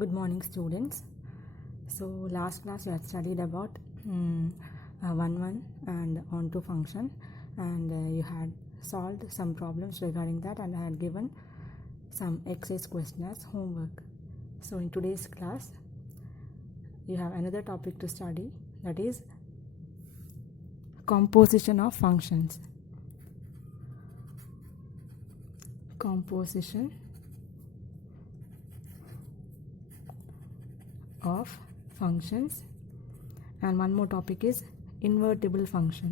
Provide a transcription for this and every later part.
Good morning, students. So last class you had studied about 1 and onto function, and you had solved some problems regarding that, and I had given some exercise question as homework. So in today's class you have another topic to study, that is composition of functions. Composition of functions, and one more topic is invertible function.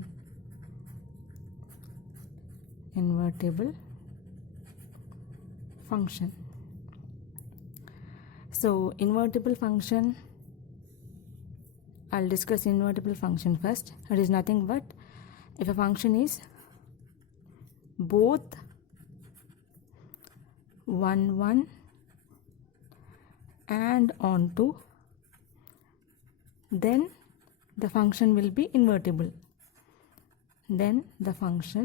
Invertible function. So invertible function, I'll discuss invertible function first. It is nothing but if a function is both 1 and onto, then the function will be invertible. Then the function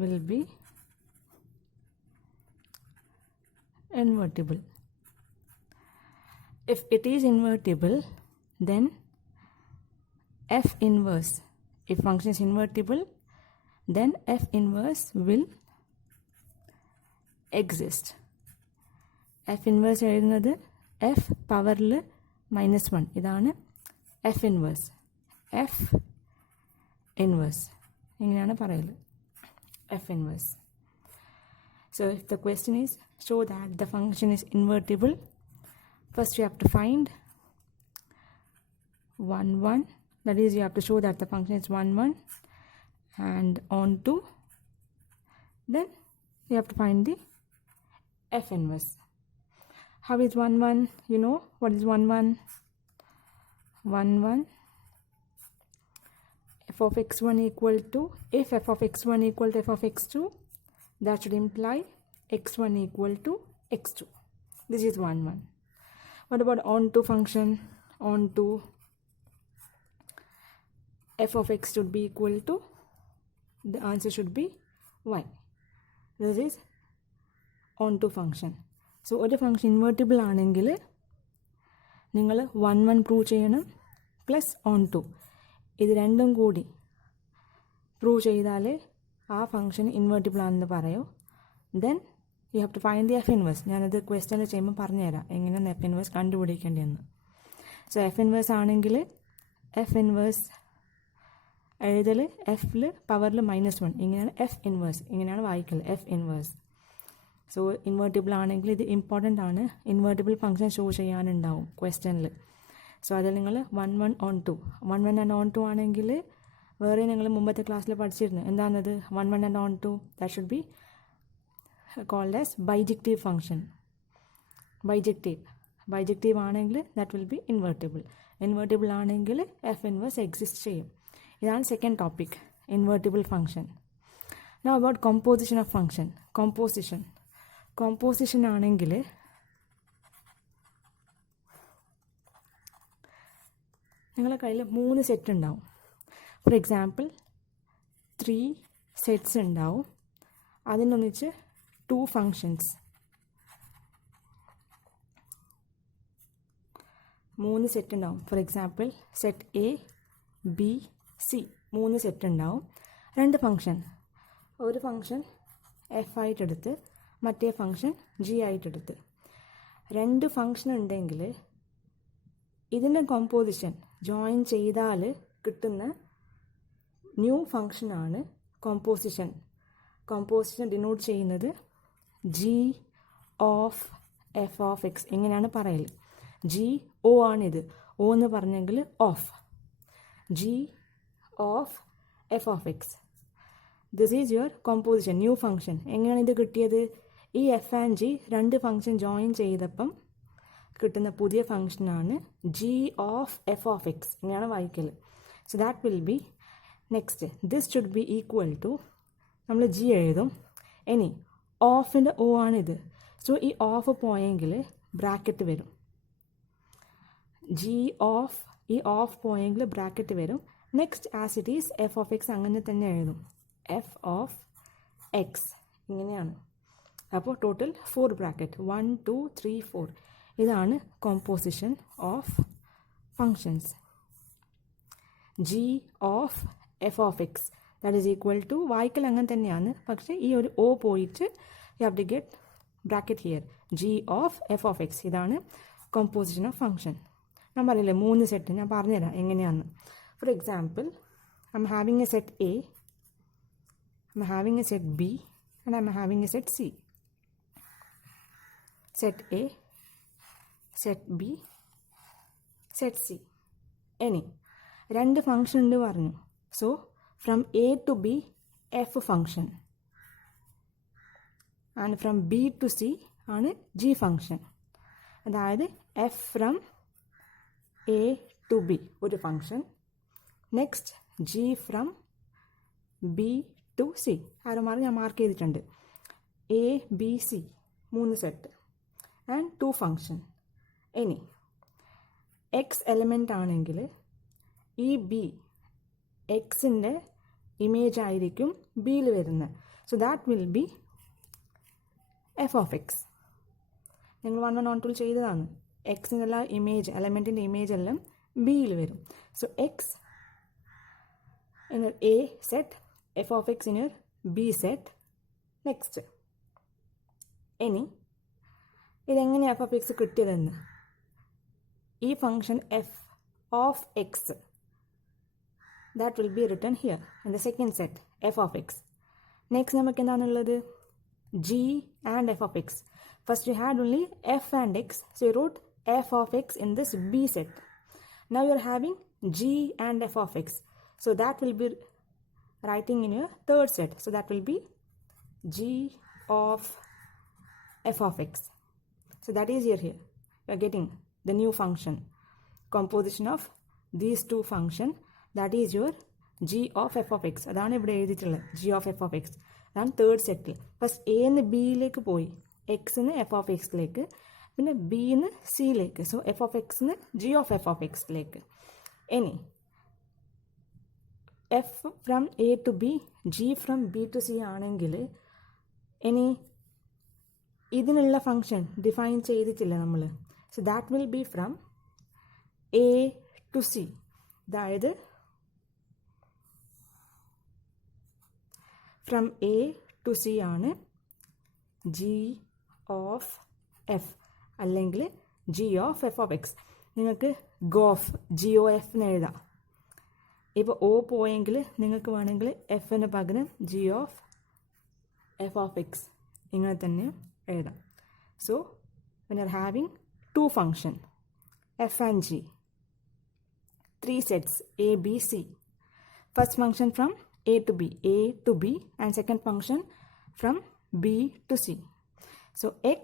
will be invertible. If it is invertible, then f inverse. If function is invertible, then f inverse will exist. F inverse എഴുതുന്നത് f പവറിൽ -1. ഇതാണ് f inverse. f inverse ഇങ്ങനെയാണ് പറയല്, f inverse. So if the question is show that the function is invertible, first you have to find 1 that is you have to show that the function is 1 and onto, then you have to find the f inverse. How is 1 you know what is 1 f of x1 equal to, if f of x1 equal to f of x2, that should imply x1 equal to x2. This is 1. What about onto function? Onto, f of x should be equal to, the answer should be y. This is onto function. So ഒരു function invertible ആണെങ്കിൽ നിങ്ങൾ 1 പ്രൂവ് ചെയ്യണം, plus on to, ഇത് രണ്ടും കൂടി പ്രൂവ് ചെയ്താലേ ആ function invertible ആണെന്ന് പറയൂ. Then you have to find the F inverse. ഞാനത് ക്വസ്റ്റനിൽ ചെയ്യുമ്പോൾ പറഞ്ഞുതരാം എങ്ങനെയാണ് എഫ് ഇൻവേഴ്സ് കണ്ടുപിടിക്കേണ്ടതെന്ന്. സോ എഫ് ഇൻവേഴ്സ് ആണെങ്കിൽ എഫ് ഇൻവേഴ്സ് എഴുതൽ എഫിൽ പവറിൽ -1, ഇങ്ങനെയാണ് എഫ് ഇൻവേഴ്സ്, ഇങ്ങനെയാണ് വായിക്കൽ എഫ് ഇൻവേഴ്സ്. സോ ഇൻവേർട്ടിബിൾ ആണെങ്കിൽ ഇത് ഇമ്പോർട്ടൻ്റ് ആണ്, ഇൻവേർട്ടിബിൾ ഫംഗ്ഷൻ ഷോ ചെയ്യാനുണ്ടാവും ക്വസ്റ്റനിൽ. സോ അതിൽ നിങ്ങൾ 1 onto, 1 and onto ആണെങ്കിൽ വേറെ നിങ്ങൾ മുമ്പത്തെ ക്ലാസ്സിൽ പഠിച്ചിരുന്നു എന്താണത് 1 and onto, that should be called as bijective function. Bijective ആണെങ്കിൽ that will be invertible. Invertible ആണെങ്കിൽ എഫ് ഇൻവേഴ്സ് എക്സിസ്റ്റ് ചെയ്യും. ഇതാണ് second topic, invertible function. Now about composition of function. Composition ആണെങ്കിൽ നിങ്ങളുടെ കയ്യിൽ 3 സെറ്റ് ഉണ്ടാവും. ഫോർ എക്സാമ്പിൾ 3 സെറ്റ്സ് ഉണ്ടാവും, അതിനൊന്നിച്ച് 2 ഫങ്ഷൻസ്, 3 സെറ്റ് ഉണ്ടാവും. For example set A B C 3 സെറ്റ് ഉണ്ടാവും. 2 ഫങ്ഷൻ, ഒരു ഫങ്ഷൻ എഫ് ആയിട്ടെടുത്ത് മറ്റേ ഫങ്ഷൻ ജി ആയിട്ടെടുത്ത്. 2 ഫങ്ഷൻ ഉണ്ടെങ്കിൽ ഇതിൻ്റെ കോമ്പോസിഷൻ ജോയിൻ ചെയ്താൽ കിട്ടുന്ന ന്യൂ ഫങ്ഷനാണ് കോമ്പോസിഷൻ. കോമ്പോസിഷൻ ഡിനോട്ട് ചെയ്യുന്നത് G of F of X, ഇങ്ങനെയാണ് പറയൽ. ജി ഒ ആണിത്, ഒ എന്ന് പറഞ്ഞെങ്കിൽ of, G of F of X. This is your composition, new function. എങ്ങനെയാണ് ഇത് കിട്ടിയത്? ഈ F and G 2 function join ചെയ്തപ്പം കിട്ടുന്ന പുതിയ ഫങ്ഷനാണ് G of F of X, ഇങ്ങനെയാണ് വായിക്കൽ. So that will be next, this should be equal to, നമ്മൾ ജി എഴുതും. ഇനി ഓഫിൻ്റെ ഒ ആണിത്, സോ ഈ ഓഫ് പോയെങ്കിൽ ബ്രാക്കറ്റ് വരും. ജി ഓഫ്, ഈ ഓഫ് പോയെങ്കിൽ ബ്രാക്കറ്റ് വരും. Next as it is f of X അങ്ങനെ തന്നെ എഴുതും, എഫ് ഓഫ് എക്സ് ഇങ്ങനെയാണ്. അപ്പോൾ ടോട്ടൽ 4 ബ്രാക്കറ്റ് 1 2 3 4. ഇതാണ് composition of functions. G of F of X that is equal to, വായിക്കൽ അങ്ങനെ തന്നെയാണ്, പക്ഷേ ഈ ഒരു ഒ പോയിട്ട് you have to get bracket here. G of F of X, ഇതാണ് കോമ്പോസിഷൻ ഓഫ് ഫങ്ഷൻ. ഞാൻ പറയില്ലേ 3 സെറ്റ്, ഞാൻ പറഞ്ഞുതരാം എങ്ങനെയാണെന്ന്. For example, I'm having a set A, I'm having a set B and I'm having a set C. Set A, set B, set C. ഇനി 2 function ഉണ്ട് പറഞ്ഞു. So from A to B F function and from B to C ആണ് G function. അതായത് F from A to B ഒരു function, next G from B to C. ആരോമാർ ഞാൻ mark ചെയ്തിട്ടുണ്ട്. A B C 3 set and 2 function. ഇനി X element ആണെങ്കിൽ ഈ B എക്സിൻ്റെ ഇമേജ് ആയിരിക്കും ബിയിൽ വരുന്നത്. So that will be F of X. നിങ്ങൾ 1 1 2 ചെയ്തതാണ്. എക്സിനുള്ള ഇമേജ്, എലമെൻറ്റിൻ്റെ ഇമേജ് എല്ലാം ബിയിൽ വരും. So X in A set, F of X in B set. Next, ഇനി ഇതെങ്ങനെ എഫ് ഓഫ് എക്സ് കിട്ടിയതെന്ന്, ഈ function F of X that will be written here in the second set, f of x. Next നമുക്ക് എന്താണുള്ളത്, g and f of x. First we had only f and x, so you wrote f of x in this b set. Now you are having g and f of x, so that will be writing in your third set. So that will be g of f of x. So that is here. You are getting the new function, composition of these 2 function. That is your g of f of x. അതാണ് ഇവിടെ എഴുതിയിട്ടുള്ളത്, g of f of x. അതാണ് തേർഡ് സെറ്റിൽ. ഫസ്റ്റ് എന്ന് ബിയിലേക്ക് പോയി, എക്സിന് F of എക്സിലേക്ക്, പിന്നെ ബിന്ന് സിയിലേക്ക്. സോ എഫ് ഓഫ് എക്സിന് ജി ഓഫ് എഫ് ഓഫ് എക്സിലേക്ക്. ഇനി f from A to b, g from B to c ആണെങ്കിൽ ഇനി ഇതിനുള്ള ഫങ്ഷൻ ഡിഫൈൻ ചെയ്തിട്ടില്ല നമ്മൾ. So that will be from A to c. അതായത് ഫ്രം എ ടു സി ആണ് ജി ഓഫ് എഫ് അല്ലെങ്കിൽ g of F of x. നിങ്ങൾക്ക് g of g o എഫിന് എഴുതാം. ഇപ്പോൾ ഒ പോയെങ്കിൽ നിങ്ങൾക്ക് വേണമെങ്കിൽ എഫിന് പകരം g of F of X ഇങ്ങനെ തന്നെ എഴുതാം. So when you are having 2 function F and G, 3 sets a b c. First function from a to b and second function from b to c. So x,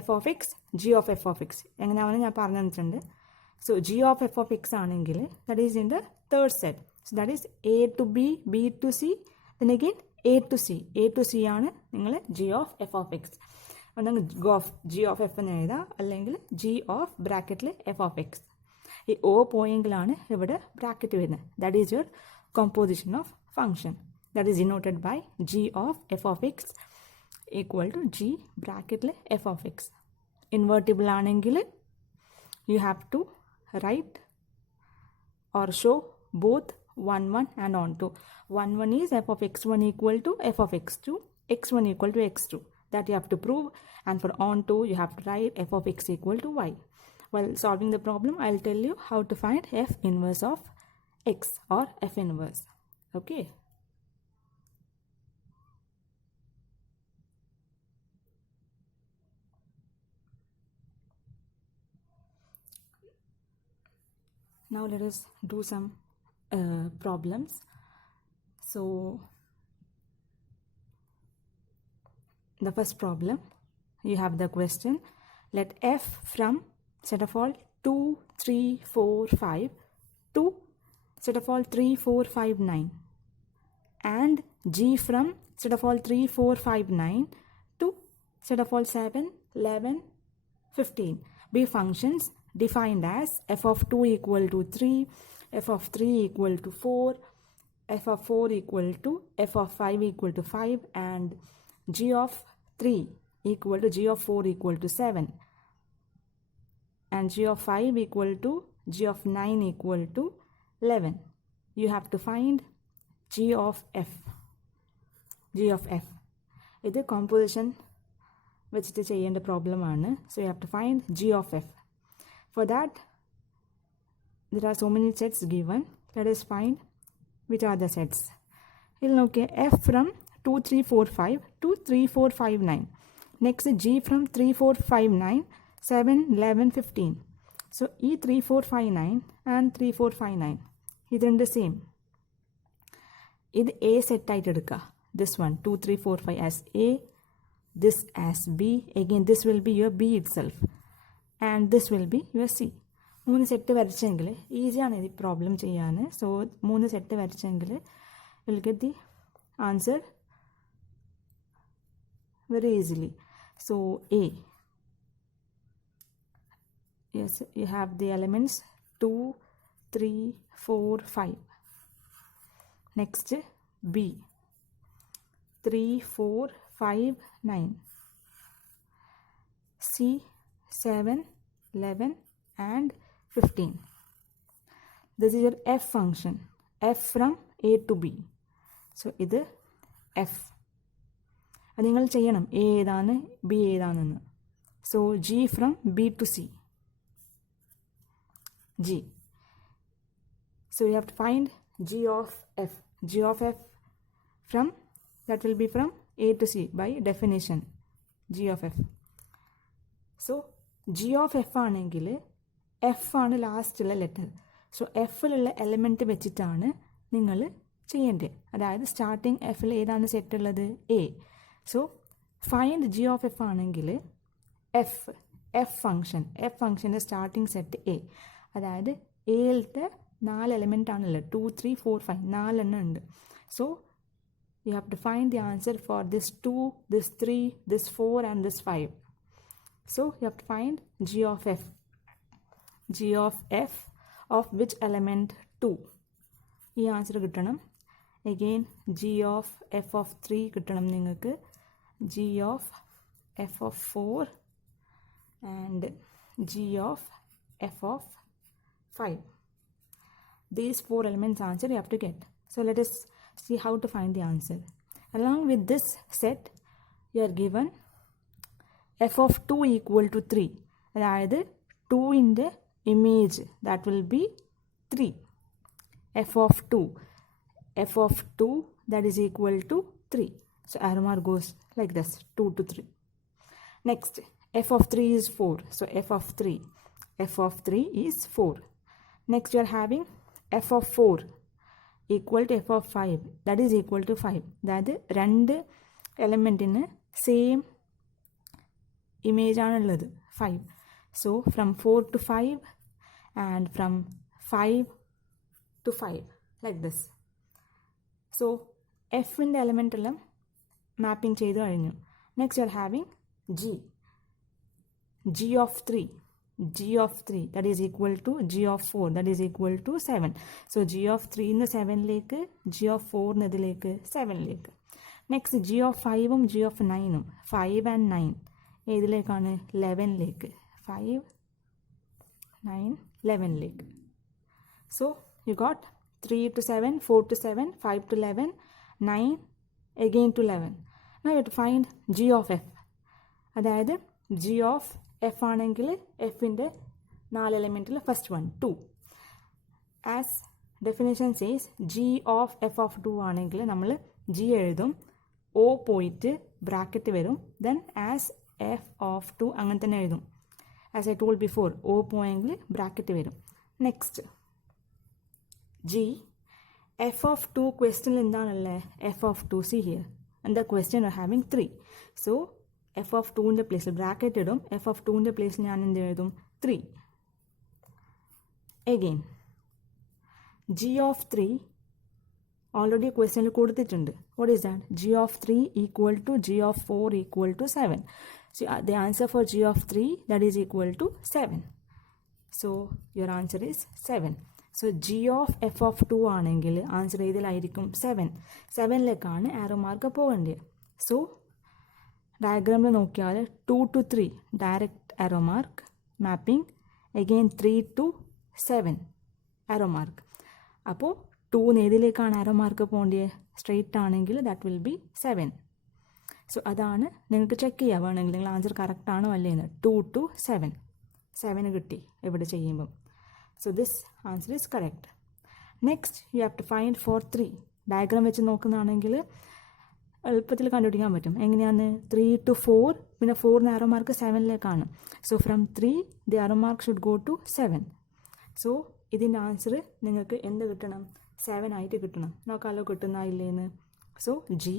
f of x, g of f of x എങ്ങനെയാണെന്ന് ഞാൻ പറഞ്ഞു തന്നിട്ടുണ്ട്. So g of f of x ആണെങ്കിൽ that is in the third set. So that is a to b, b to c, then again a to c. a to c ആണ് നിങ്ങൾ g of f of x. ഒന്നെങ്കിൽ g of f എന്ന് എഴുതാം, അല്ലെങ്കിൽ g of ബ്രാക്കറ്റിൽ f of x. ഈ o പോയെങ്കിലാണ് ഇവിടെ ബ്രാക്കറ്റ് വരുന്നത്. That is your composition of function. That is denoted by g of F of x equal to g ബ്രാക്കറ്റിൽ എഫ് ഓഫ് എക്സ്. ഇൻവേർട്ടിബിൾ ആണെങ്കിൽ you have to write or show both 1 1 and onto. 1 1 is f of x 1 equal to f of x 2, x1 equal to x2. That you have to prove. And for on to you have to write f of x equal to y. While solving the problem, I'll tell you how to find f inverse of x or f inverse. Okay. Now let us do some problems. So the first problem, you have the question, let f from set of all 2 3 4 5 to set of all 3 4 5 9 and g from set of all 3 4 5 9 to set of all 7 11 15 be functions defined as f of 2 equal to 3, f of 3 equal to 4, f of 4 equal to f of 5 equal to 5 and g of 3 equal to g of 4 equal to 7. And g of 5 equal to g of 9 equal to 11. You have to find g of f. G of f. This composition വെച്ചിട്ട് ചെയ്യേണ്ട problem ആണ്. So you have to find g of f. For that, there are so many sets given. Let us find which are the sets. We'll look at f from 2, 3, 4, 5 to 3, 4, 5, 9. Next g from 3, 4, 5, 9, 7, 11, 15. So e 3, 4, 5, 9 and 3, 4, 5, 9. This is the same. This a set ആയിട്ട് എടുക്കുക. This one 2, 3, 4, 5 as a. This as b. Again this will be your b itself. And this will be your c. 3 set വരച്ചെങ്കിൽ ഈസിയാണ് ഈ problem ചെയ്യാൻ. So 3 set വരച്ചെങ്കിൽ will get the answer very easily. So a, yes, you have the elements 2, 3, 4, 5. Next b, 3, 4, 5, 9. C, 7, 11 and 15. This is your f function. F from a to b. So ഇത് f. അത് നിങ്ങൾ ചെയ്യണം എ ഏതാണ് ബി ഏതാണെന്ന്. So g from B to c. G. So you have to find g of f. G of f from that will be from A to c by definition. G of F. So G of f ആണെങ്കിൽ f ആണ് ലാസ്റ്റുള്ള letter. So എഫിലുള്ള element വെച്ചിട്ടാണ് നിങ്ങൾ ചെയ്യേണ്ടത്. അതായത് starting എഫിൽ ഏതാണ് സെറ്റ് ഉള്ളത് a. So find g of f ആണെങ്കിൽ എഫ് ഫംഗ്ഷൻ്റെ സ്റ്റാർട്ടിങ് സെറ്റ് എ. അതായത് എയിലത്തെ 4 എലമെൻ്റ് ആണല്ലോ. 2, 3, 4, 5 4 എണ്ണം ഉണ്ട്. So you have to find the answer for this 2, this 3, this 4 and this 5. So you have to find g of f. G of F of which element 2. ഈ answer കിട്ടണം. Again g of F of 3 കിട്ടണം നിങ്ങൾക്ക്. G of f of 4 and G of f of 5. These 4 elements answer you have to get. So let us see how to find the answer. Along with this set, you are given f of 2 equal to 3. അതായത് 2 in the image, that will be 3. f of 2. f of 2 that is equal to 3. So arrow mark goes like this, 2 to 3. Next, f of 3 is 4. So f of 3 is 4. Next you are having f of 4 equal to f of 5. That is equal to 5. That is രണ്ട് എലമെൻറ്റിന് same image ആണുള്ളത് 5. So from 4 to 5 and from 5 to 5 like this. So fൻ്റെ element എല്ലാം mapping ചെയ്ത് കഴിഞ്ഞു. Next you are having G of 3 that is equal to G of 4 that is equal to 7. So G of 3 7ലേക്ക്, G of 4 ഇതിലേക്ക് 7ലേക്ക്. Next G of 5ഉം G of 9ഉം 5 and 9 ഏതിലേക്കാണ് 11ലേക്ക്. 5, 9, 11ലേക്ക്. സോ യു ഗോട്ട് 3 to 7, 4 to 7, 5 to 11, 9 again to 11. Now you have to find g of f. അതായത് g of f ആണെങ്കിൽ fൻ്റെ 4 എലമെൻറ്റിൽ first one 2. As definition says g of f of 2 ആണെങ്കിൽ നമ്മൾ g എഴുതും, o പോയിട്ട് ബ്രാക്കറ്റ് വരും, ദെൻ ആസ് f of 2 അങ്ങനെ തന്നെ എഴുതും. As I told before o പോയെങ്കിൽ ബ്രാക്കറ്റ് വരും. നെക്സ്റ്റ് g f of 2 ക്വസ്റ്റ്യനിൽ എന്താണല്ലേ f of 2 see here and the question are having 3. so f of 2ൻ്റെ പ്ലേസിൽ ബ്രാക്കറ്റ് ഇടും, f of 2ൻ്റെ പ്ലേസിൽ ഞാൻ എന്ത് എഴുതും 3. again g of 3 ഓൾറെഡി ക്വസ്റ്റ്യനിൽ കൊടുത്തിട്ടുണ്ട്. what is that? g of 3 equal to g of 4 equal to 7. so the answer for g of 3 that is equal to 7. so your answer is 7. So G of F of 2 ആണെങ്കിൽ ആൻസർ ഏതിലായിരിക്കും 7. 7ലേക്കാണ് arrow mark പോകേണ്ടത്. സോ ഡയഗ്രാമിൽ നോക്കിയാൽ 2 to 3 direct arrow mark mapping, again 3 to 7 arrow mark. അപ്പോൾ 2 ഏതിലേക്കാണ് arrow mark പോകേണ്ടത്? സ്ട്രെയിറ്റ് ആണെങ്കിൽ ദാറ്റ് വിൽ ബി 7. സോ അതാണ് നിങ്ങൾക്ക് ചെക്ക് ചെയ്യാൻ വേണമെങ്കിൽ നിങ്ങൾ ആൻസർ കറക്റ്റ് ആണോ അല്ലേന്ന്. 2 to 7 7 കിട്ടി ഇവിടെ ചെയ്യുമ്പം. So this answer is correct. Next you have to find for 3. Diagram വെച്ച് നോക്കുന്നതാണെങ്കിൽ എളുപ്പത്തിൽ കണ്ടുപിടിക്കാൻ പറ്റും. എങ്ങനെയാണ്? 3 to 4, പിന്നെ 4 ആരോ മാർക്ക് 7ലേക്കാണ്. So from 3 the arrow mark should go to 7. So ഇതിൻ്റെ ആൻസർ നിങ്ങൾക്ക് എന്ത് കിട്ടണം? 7 ആയിട്ട് കിട്ടണം. നോക്കാമല്ലോ കിട്ടുന്ന ഇല്ലേന്ന്. സോ ജി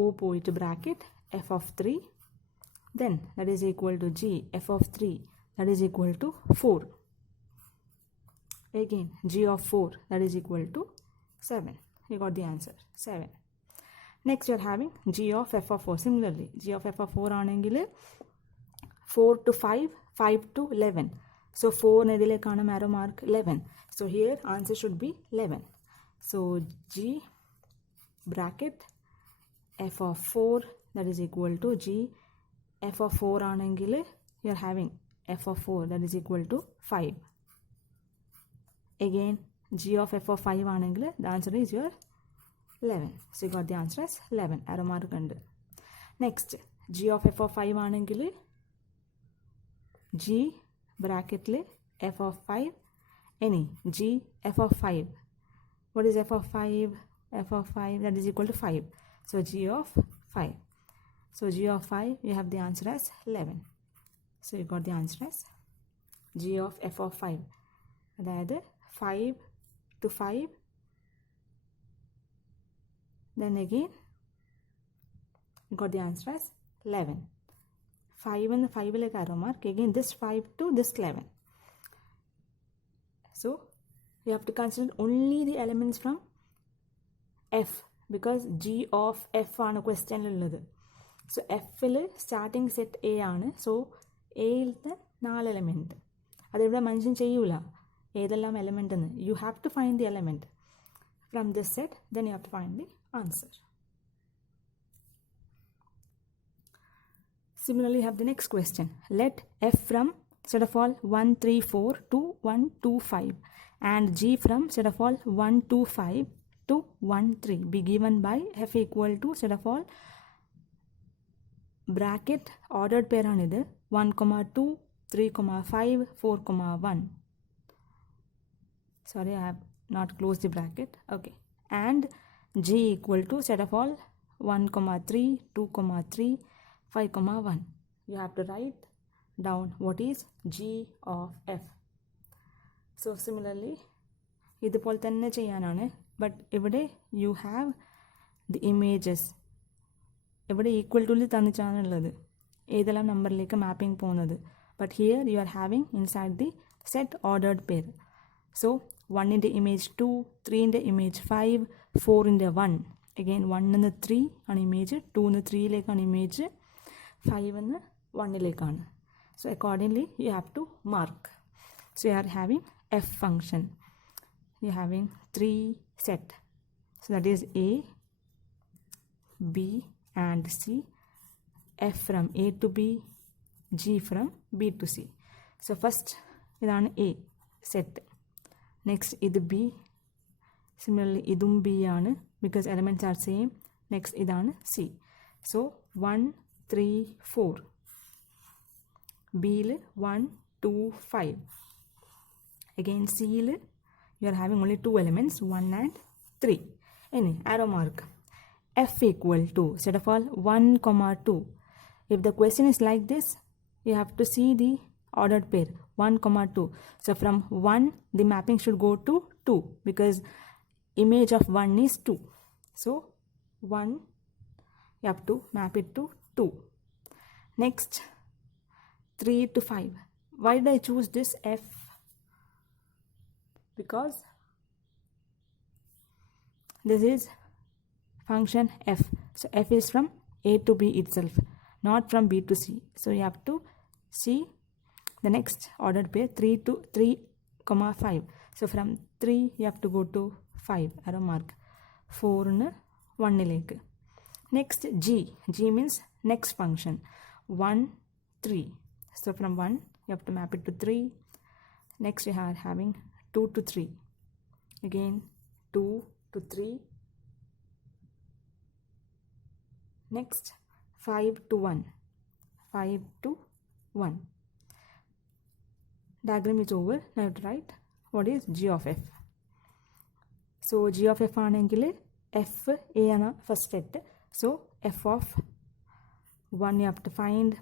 O പോയിട്ട് bracket f of 3, then that is equal to g f of 3 that is equal to 4. Again g of 4 that is equal to 7. You got the answer 7. Next you are having g of f of 4. Similarly g of f of 4 ആണെങ്കിൽ 4 to 5, 5 to 11. So 4 ഇതിലേക്കാണ് arrow mark 11. So here answer should be 11. So g bracket f of 4 that is equal to g f of 4 ആണെങ്കിൽ you are having f of 4 that is equal to 5. Again g of f of 5 ആണെങ്കിൽ the answer is your 11. So you got the answer as 11. arrow mark ഉണ്ട്. Next g of f of 5 ആണെങ്കിൽ g ബ്രാക്കറ്റിൽ f of 5 any g f of 5. What is f of 5? f of 5 that is equal to 5. So g of 5. So g of 5 you have the answer as 11. So you got the answer as g of f of 5. അതായത് 5 to 5, then again you got the answer as 11. 5 and 5 like arrow mark, again this 5 to this 11. So you have to consider only the elements from f, because g of f ആണ് ക്വസ്റ്റ്യനിലുള്ളത്. So എഫിൽ starting set a ആണ്. So എയിലത്തെ 4 element അതിവിടെ mention ചെയ്യൂല ഏതെല്ലാം element എന്ന്. You have to find the element from this set, then you have to find the answer. Similarly you have the next question. Let f from set of all 1 3 4 to 1 2 5 and g from set of all 1 2 5 to 1 3 be given by f equal to set of all bracket ordered pair ആണിത് 1, 2, 3, 5, 4, 1. Sorry, I have not closed the bracket. Okay. And g equal to set of all 1, 3, 2, 3, 5, 1. You have to write down what is g of f. So similarly ഇതുപോലെ തന്നെ ചെയ്യാനാണ്. But ഇവിടെ you have the images. ഇവിടെ equal to തന്നിട്ടാണുള്ളത് ഏതെല്ലാം നമ്പറിലേക്ക് mapping പോകുന്നത്. But here you are having inside the set ordered pair. So 1ൻ്റെ ഇമേജ് 2, 3ൻ്റെ ഇമേജ് 5, 4ൻ്റെ 1. അഗെയിൻ 1 3 ആണ് ഇമേജ്, 2 3ലേക്കാണ് ഇമേജ്, 5 1ലേക്കാണ്. So accordingly you have to mark. So you are having F function. You are having 3 set. So that is A, B and C, F from A to B, G from B to C. So first idana A set. Next idu B. Similarly idum B aanu because elements are same. Next idana C. So 1 3 4. B il 1 2 5. Again C il you are having only 2 elements 1 and 3. Any arrow mark f equal to set of all 1, 2. If the question is like this, you have to see the ordered pair 1, 2. So from 1 the mapping should go to 2 because image of 1 is 2. So 1 you have to map it to 2. Next 3 to 5. Why did I choose this f? Because this is function f. So f is from a to b itself, not from b to c. So you have to see the next ordered pair 3 to 3, 5. So from 3 you have to go to 5 arrow mark, 4 1 like. Next g. G means next function 1 3. So from 1 you have to map it to 3. Next we are having 2 to 3, again 2 to 3. Next 5 to 1, 5 to 1. Diagram is over. Now you have to write what is g of f. So g of f ആണെങ്കിൽ f a ആണ് first set. So f of 1 you have to find.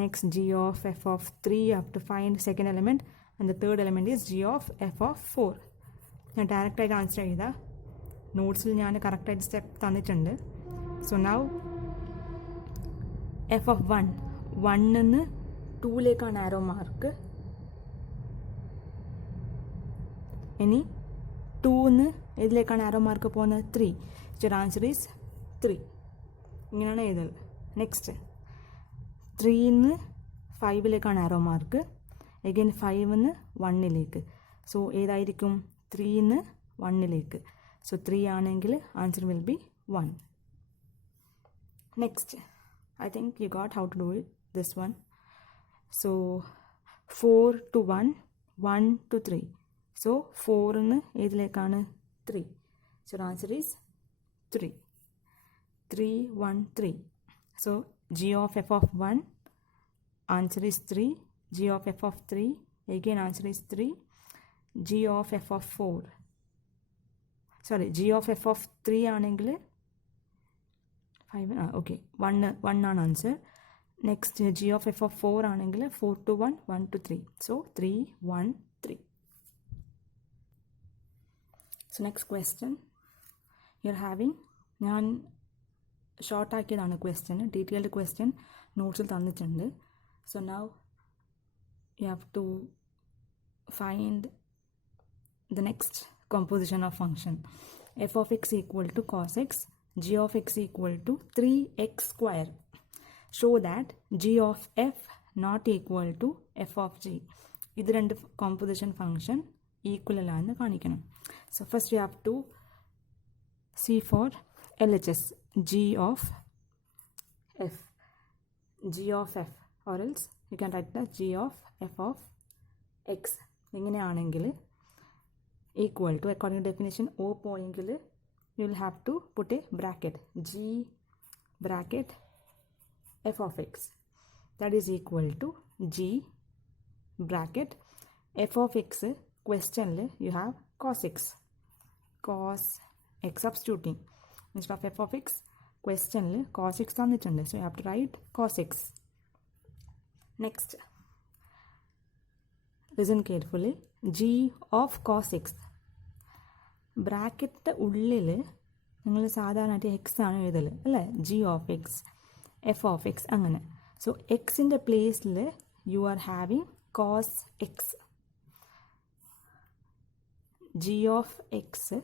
Next g of f of 3 you have to find second element, and the third element is g of f of 4. ഞാൻ ഡയറക്റ്റായിട്ട് ആൻസർ ചെയ്താൽ നോട്ട്സിൽ ഞാൻ കറക്റ്റായിട്ട് step തന്നിട്ടുണ്ട്. So now F of 1 2ലേക്കാണ് arrow mark. ഇനി 2 ഇതിലേക്കാണ് ആരോ മാർക്ക് പോകുന്നത് 3. Your answer is 3. ഇങ്ങനെയാണ് എഴുതൽ. നെക്സ്റ്റ് 3 5ലേക്കാണ് ആരോ മാർക്ക്. അഗൈൻ 5 1ലേക്ക്. സോ ഏതായിരിക്കും 3 1ലേക്ക്. സോ 3 ആണെങ്കിൽ answer will be 1. Next I think you got how to do it, this one. So 4 to 1, 1 to 3. So 4 ഏതിലേക്കാണ് 3. So the answer is 3. 3 1 3. So g of f of 1, answer is 3. G of f of 3, again answer is 3. G of f of 4, sorry, g of f of 3 ആണെങ്കിൽ 5 okay 1 ആണ് answer. Next g of f of 4 ആണെങ്കിൽ 4 to 1, 1 to 3. So 3 1 3. So next question you're having, ഞാൻ ഷോർട്ട് ആക്കിയതാണ് question. Detailed question നോട്ട്സിൽ തന്നിട്ടുണ്ട്. So now you have to find the next composition of function. f of x equal to cos x, g of x equal to 3x square. Show that g of f not equal to f of g. ഇത് രണ്ട് composition function equal ആണെന്ന് കാണിക്കണം. So first we have to see for LHS g of f, g of f, or else you can write the g of f of x. ഇങ്ങനെയാണെങ്കിൽ equal to, according to definition o പോയെങ്കിൽ you will have to put a bracket, g bracket f of x, that is equal to g bracket f of x. Question you have cos x, substituting instead of f of x. Question cos x തന്നിട്ടുണ്ട്, so you have to write cos x. Next, listen carefully. g of cos x, bracket ഉള്ളിൽ നിങ്ങൾ സാധാരണയായിട്ട് X ആണ് എഴുതൽ അല്ലേ. G of X, F of X അങ്ങനെ. So എക്സിൻ്റെ പ്ലേസിൽ you are having cos X. G of X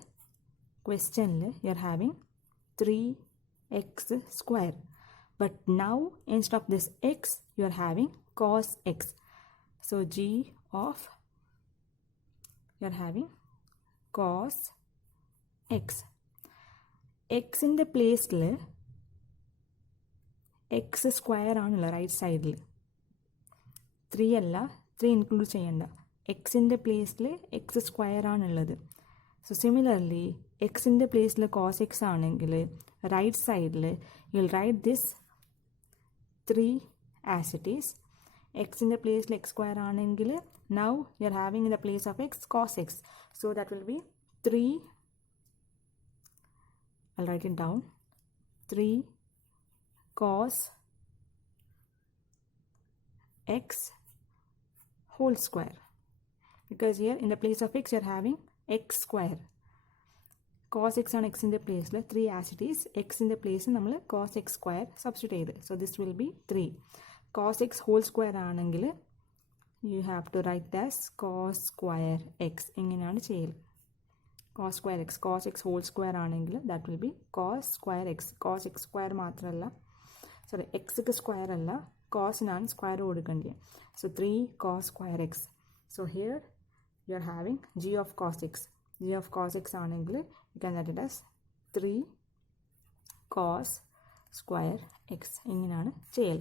ക്വസ്റ്റ്യനിൽ you are having 3x square. But now instead of this x you are having cos x. So g of you are having cos x. x in the place x square ആണല്ലോ right സൈഡിൽ. 3 അല്ല, 3 include ചെയ്യണ്ട. എക്സിൻ്റെ പ്ലേസിൽ x square ആണുള്ളത്. So similarly എക്സിൻ്റെ പ്ലേസിൽ cos x ആണെങ്കിൽ റൈറ്റ് സൈഡിൽ you will write this 3 as it is. എക്സിൻ്റെ പ്ലേസിൽ എക്സ് സ്ക്വയർ ആണെങ്കിൽ now you are having in the place of x cos x. So that will be 3, I'll write it down, 3 cos x whole square, because here in the place of x you are having x square. Cos x on x in the place 3 as it is, x in the place നമ്മൾ cos x square substitute ചെയ്ത്. So this will be 3 cos x whole square ആണെങ്കിൽ you have to write as cos square x. ഇങ്ങനെയാണ് ചെയ്യൽ. cos square x, cos x whole square ആണെങ്കിൽ that will be cos square x. cos x square മാത്രമല്ല, സോറി എക്സ്ക്ക് സ്ക്വയർ അല്ല, കോസിനാണ് സ്ക്വയർ കൊടുക്കേണ്ടത്. സോ 3 cos square x. So here you are having g of cos x. g of cos x ആണെങ്കിൽ you can write it as 3 cos square x ഇങ്ങനെയാണ് ചെയ്യൽ.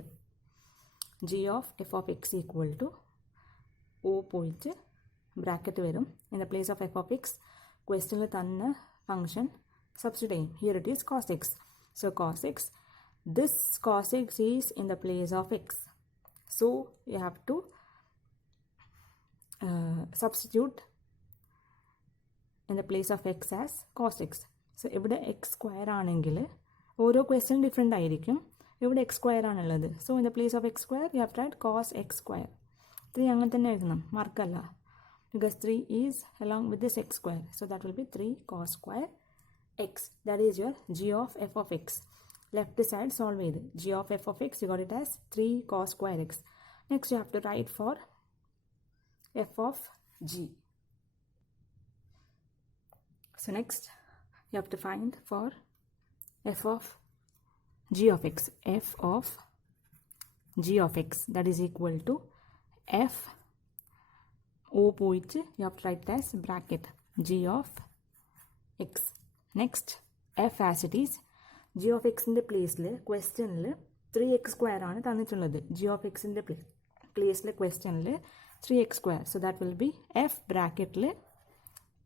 g of f of x equal to o പോയിട്ട് ബ്രാക്കറ്റ് വരും. in the place of f of x ക്വസ്റ്റ്യനിൽ തന്ന function substitute ചെയ്യും. here it is cos x. so cos x, this cos x is in the place of x. so you have to substitute in the place of x as cos x. so ഇവിടെ x square ആണെങ്കിൽ ഓരോ question different ആയിരിക്കും. ഇവിടെ X square ആണുള്ളത്. So in the place of X square you have write cos X square. 3 അങ്ങനെ തന്നെ എഴുതണം, മാർക്കല്ല, because 3 is along with this X square. So that will be 3 cos square X. That is your G of F of X. Left side solve ചെയ്ത് G of F of X you got it as 3 cos square X. Next you have to right for f of g. So next you have to find for f of g of x. f of g of x, that is equal to f o പോയിട്ട് you have to write as bracket g of x. next f as it is, g of x ന്റെ പ്ലേസിൽ ക്വസ്റ്റ്യനിൽ 3x square ആണ് തന്നിട്ടുള്ളത്. g of x ന്റെ പ്ലേസിൽ ക്വസ്റ്റ്യനിൽ 3x square. so that will be f ബ്രാക്കറ്റിൽ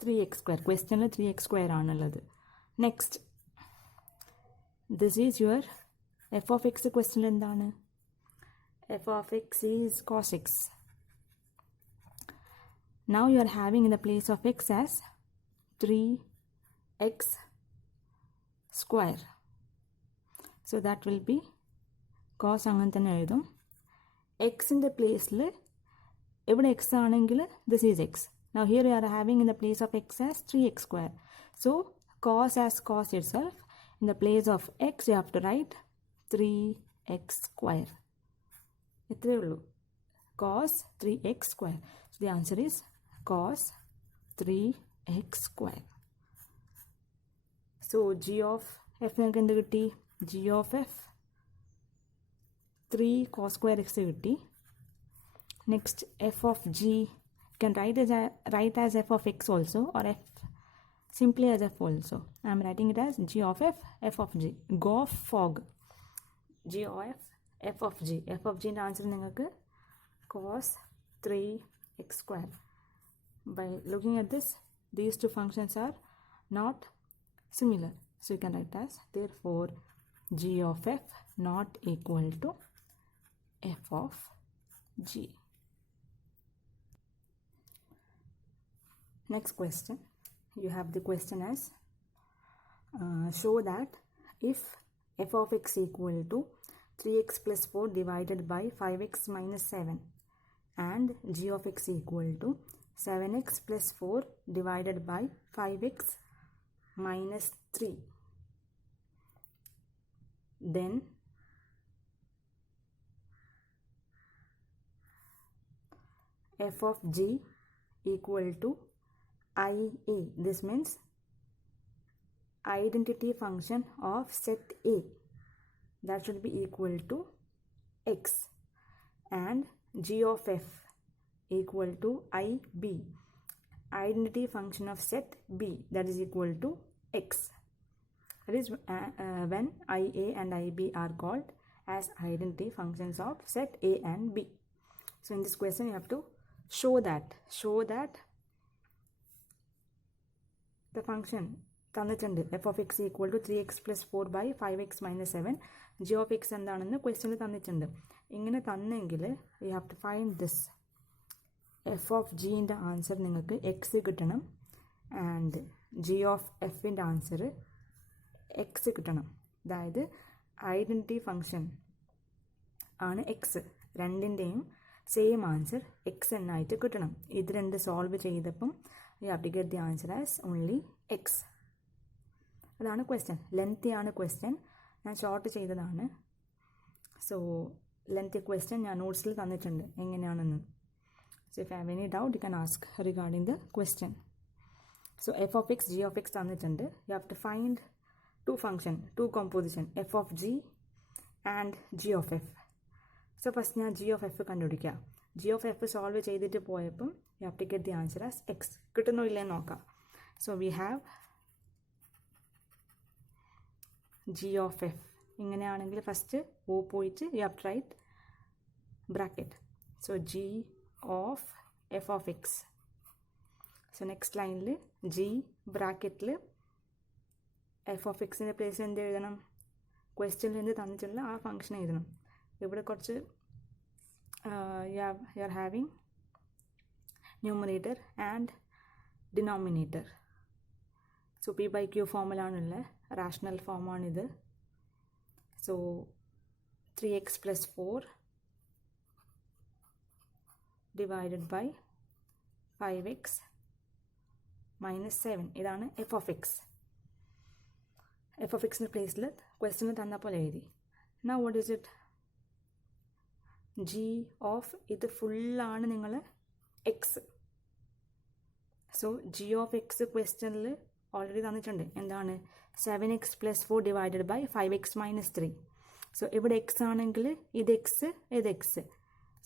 3x സ്ക്വയർ. ക്വസ്റ്റ്യനിൽ 3x സ്ക്വയർ ആണുള്ളത്. Next this is your f of x question എന്താണ്? f of x is cos x. now you are having in the place of x as 3x square. so that will be cos അങ്ങനെ തന്നെ എഴുതും. x ന്റെ പ്ലേസിൽ എവിടെ x ആണെങ്കിൽ this is x. now here you are having in the place of x as 3x square. so cos as cos itself, in the place of x you have to write 3x square. ഇത്രയേ ഉള്ളൂ, cos 3x square. so the answer is cos 3x square. so g of f നിങ്ങൾക്ക് എന്ത് കിട്ടി? g of f 3 cos square x കിട്ടി. next f of g you can write as f of x also, or f simply as f also. I am writing it as g of f, f of g. go fog g of f of g. f of g ന്റെ ആൻസർ നിങ്ങൾക്ക് cos 3x square. by looking at this, these two functions are not similar, so you can write as therefore g of f not equal to f of g. next question, you have the question as show that if f of x equal to 3x plus 4 divided by 5x minus 7 and g of x equal to 7x plus 4 divided by 5x minus 3, then f of g equal to IA. this means identity function of set A, that should be equal to x, and g of f equal to IB, identity function of set B, that is equal to x. that is when IA and IB are called as identity functions of set A and B. so in this question you have to show that the function തന്നിട്ടുണ്ട് f of x equal to 3x plus 4 by 5x minus 7. g of x എന്താണെന്ന് ക്വസ്റ്റ്യനിൽ തന്നിട്ടുണ്ട്. ഇങ്ങനെ തന്നെങ്കിൽ you have to find this f of g ൻ്റെ ആൻസർ നിങ്ങൾക്ക് x കിട്ടണം, and g of f ൻ്റെ ആൻസർ x കിട്ടണം. അതായത് ഐഡൻറ്റിറ്റി ഫങ്ഷൻ ആണ് x, രണ്ടിൻ്റെയും സെയിം ആൻസർ x എന്നായിട്ട് കിട്ടണം. ഇത് രണ്ട് സോൾവ് ചെയ്തപ്പം you have to get the answer as only x. അതാണ് ക്വസ്റ്റ്യൻ. ലെങ്തി ആണ് ക്വസ്റ്റ്യൻ, ഞാൻ ഷോർട്ട് ചെയ്തതാണ്. സോ ലെങ്തി ക്വസ്റ്റ്യൻ ഞാൻ നോട്ട്സിൽ തന്നിട്ടുണ്ട് എങ്ങനെയാണെന്ന്. So if you have any doubt you can ask regarding the question. So F of X, G of X തന്നിട്ടുണ്ട്. You have to find two function, two composition, F of G and G of F. So first ഞാൻ G of F കണ്ടുപിടിക്കാം. G of F solve ചെയ്തിട്ട് പോയപ്പം you have to get the answer as X. കിട്ടുന്നോ ഇല്ലെന്ന് നോക്കാം. So we have g of f ഇങ്ങനെയാണെങ്കിൽ first O പോയിട്ട് you have to write bracket. So G of F of X. So next ലൈനിൽ G ബ്രാക്കറ്റിൽ F of എക്സിൻ്റെ പ്ലേസിൽ എന്ത് എഴുതണം? ക്വസ്റ്റ്യനിൽ എന്ത് തന്നിട്ടുള്ള ആ ഫംഗ്ഷൻ എഴുതണം. ഇവിടെ കുറച്ച് you are having numerator and denominator. So P by Q ഫോമിലാണുള്ള റാഷണൽ ഫോമാണിത്. So 3x plus 4 divided by 5x minus 7. ഇതാണ് F of X. F of എക്സിൻ്റെ പ്ലേസിൽ ക്വസ്റ്റ്യനിൽ തന്ന പോലെ എഴുതി. Now what is it? G of ഇത് ഫുള്ളാണ് നിങ്ങൾ X. So G of X ക്വസ്റ്റ്യനിൽ ഓൾറെഡി തന്നിട്ടുണ്ട്. എന്താണ്? 7x plus 4 divided by 5x minus 3. സോ ഇവിടെ എക്സ് ആണെങ്കിൽ ഇത് എക്സ്, ഇത് എക്സ്.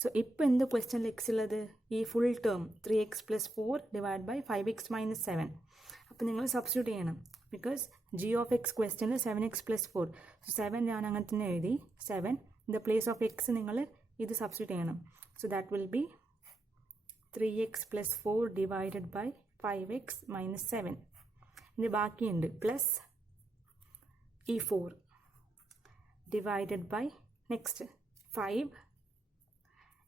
സോ ഇപ്പോൾ എന്ത് ക്വസ്റ്റ്യനിൽ എക്സ് ഉള്ളത്? ഈ full term 3x plus 4 divided by 5x minus 7. അപ്പോൾ നിങ്ങൾ സബ്സ്റ്റിറ്റ്യൂട്ട് ചെയ്യണം. ബിക്കോസ് ജി ഓഫ് എക്സ് ക്വസ്റ്റ്യനിൽ 7x plus 4. സോ 7 ഞാൻ അങ്ങനെ തന്നെ എഴുതി. 7 in the place of X നിങ്ങൾ ഇത് സബ്സ്റ്റിറ്റ്യൂട്ട് ചെയ്യണം. So that will B 3x plus 4 divided by 5x minus 7. ഇനി ബാക്കിയുണ്ട് പ്ലസ് ഈ 4 ഡിവൈഡഡ് ബൈ നെക്സ്റ്റ് 5.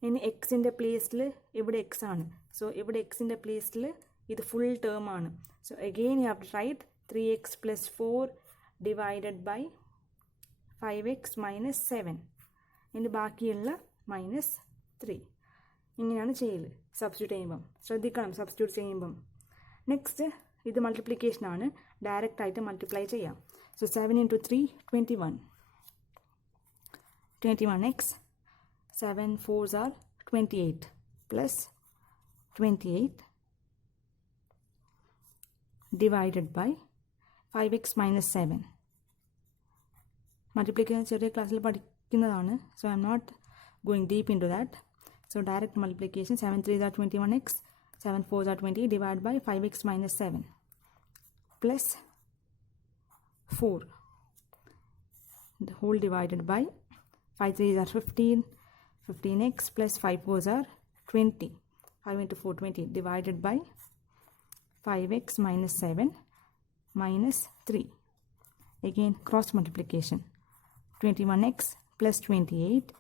ഇനി എക്സിൻ്റെ പ്ലേസിൽ ഇവിടെ എക്സ് ആണ്. സോ ഇവിടെ എക്സിൻ്റെ പ്ലേസിൽ ഇത് ഫുൾ ടേം ആണ്. So again you have to write 3x plus 4 divided by 5x minus 7. ഇനി ബാക്കിയുള്ള -3. ഇങ്ങനെയാണ് ചെയ്യൽ സബ്സ്റ്റിറ്റ്യൂട്ട് ചെയ്യുമ്പം. ശ്രദ്ധിക്കണം സബ്സ്റ്റിറ്റ്യൂട്ട് ചെയ്യുമ്പം. നെക്സ്റ്റ് ഇത് മൾട്ടിപ്ലിക്കേഷനാണ്. ഡയറക്റ്റ് ആയിട്ട് മൾട്ടിപ്ലൈ ചെയ്യാം. സോ 7 into 3 21. 21x. 7 4s are 28 plus 28 divided by 5x minus 7. Multiplication ചെറിയ ക്ലാസ്സിൽ പഠിക്കുന്നതാണ്. So I am not going deep into that. So direct multiplication 7 3s are 21x. 7 4s are 20 divided by 5x minus 7 plus 4. The whole divided by 5 3s are 15. 15x plus 5 4s are 20. 5 into 4 20 divided by 5x minus 7 minus 3. Again cross multiplication. 21x plus 28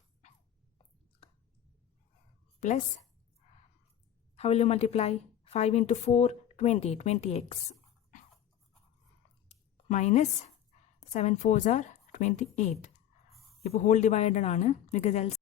plus, how will you multiply? 5 into 4 20. 20x minus 7 4s are 28. ഇപ്പോൾ whole divided ആണ്. Because else